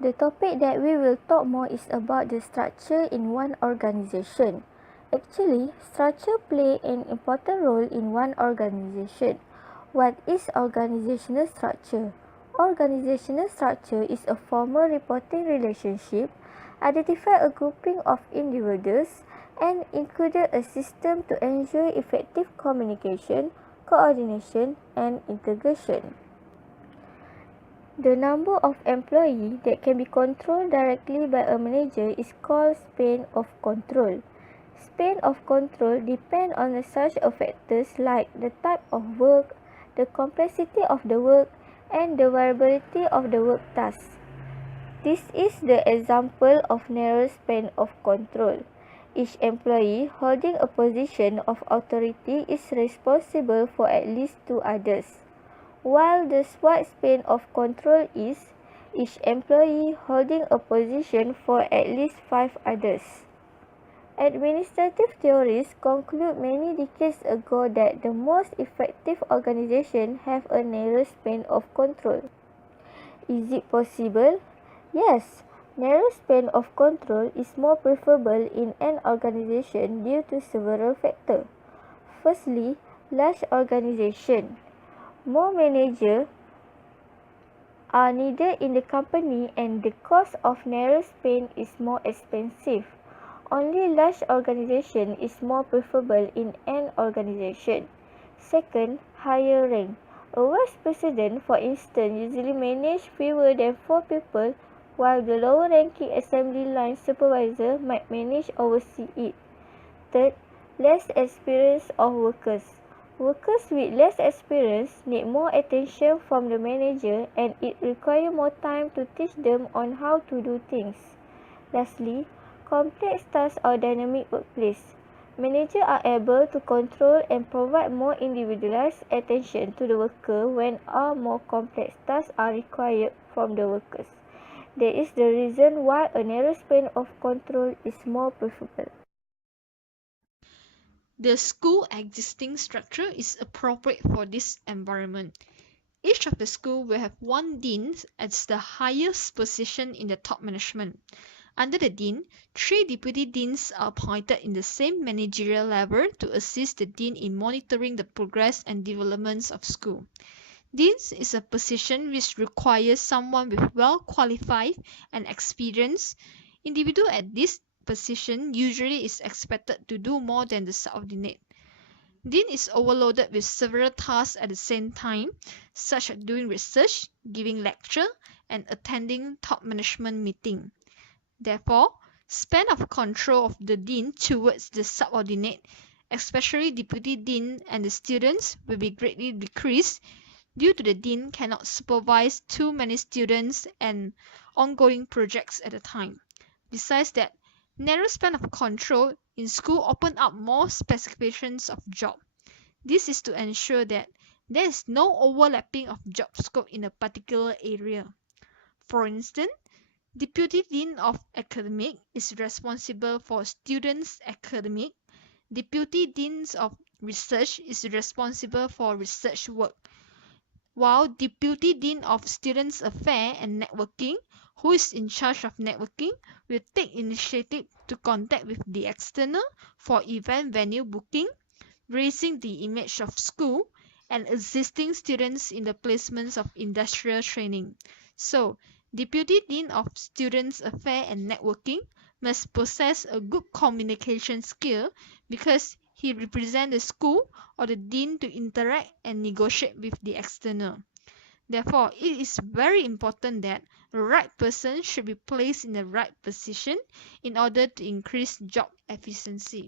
The topic that we will talk more is about the structure in one organization. Actually, structure play an important role in one organization. What is organizational structure? Organizational structure is a formal reporting relationship, identify a grouping of individuals, and included a system to ensure effective communication, coordination, and integration. The number of employees that can be controlled directly by a manager is called span of control. Span of control depends on such factors like the type of work, the complexity of the work, and the variability of the work task. This is the example of narrow span of control. Each employee holding a position of authority is responsible for at least 2 others, while the wide span of control is each employee holding a position for at least 5 others. Administrative theorists conclude many decades ago that the most effective organizations have a narrow span of control. Is it possible? Yes, narrow span of control is more preferable in an organization due to several factors. Firstly, large organization. More managers are needed in the company and the cost of narrow span is more expensive. Only large organization is more preferable in an organization. Second, higher rank. A vice president, for instance, usually manages fewer than 4 people, while the lower ranking assembly line supervisor might manage oversee it. Third, less experience of workers. Workers with less experience need more attention from the manager and it requires more time to teach them on how to do things. Lastly, complex tasks or dynamic workplace. Managers are able to control and provide more individualized attention to the worker when more complex tasks are required from the workers. That is the reason why a narrow span of control is more preferable. The school existing structure is appropriate for this environment. Each of the school will have one dean as the highest position in the top management. Under the dean, 3 deputy deans are appointed in the same managerial level to assist the dean in monitoring the progress and developments of school. Deans is a position which requires someone with well-qualified and experienced individual at this position usually is expected to do more than the subordinate. Dean is overloaded with several tasks at the same time, such as doing research, giving lecture, and attending top management meeting. Therefore, span of control of the dean towards the subordinate, especially deputy dean and the students, will be greatly decreased due to the dean cannot supervise too many students and ongoing projects at a time. Besides that, narrow span of control in school open up more specifications of job. This is to ensure that there is no overlapping of job scope in a particular area. For instance, Deputy Dean of Academic is responsible for students' academic. Deputy Deans of Research is responsible for research work, while Deputy Dean of Students' Affairs and Networking, who is in charge of networking, will take initiative to contact with the external for event venue booking, raising the image of school, and assisting students in the placements of industrial training. So, Deputy Dean of Students' Affairs and Networking must possess a good communication skill because he represents the school or the dean to interact and negotiate with the external. Therefore, it is very important that the right person should be placed in the right position in order to increase job efficiency.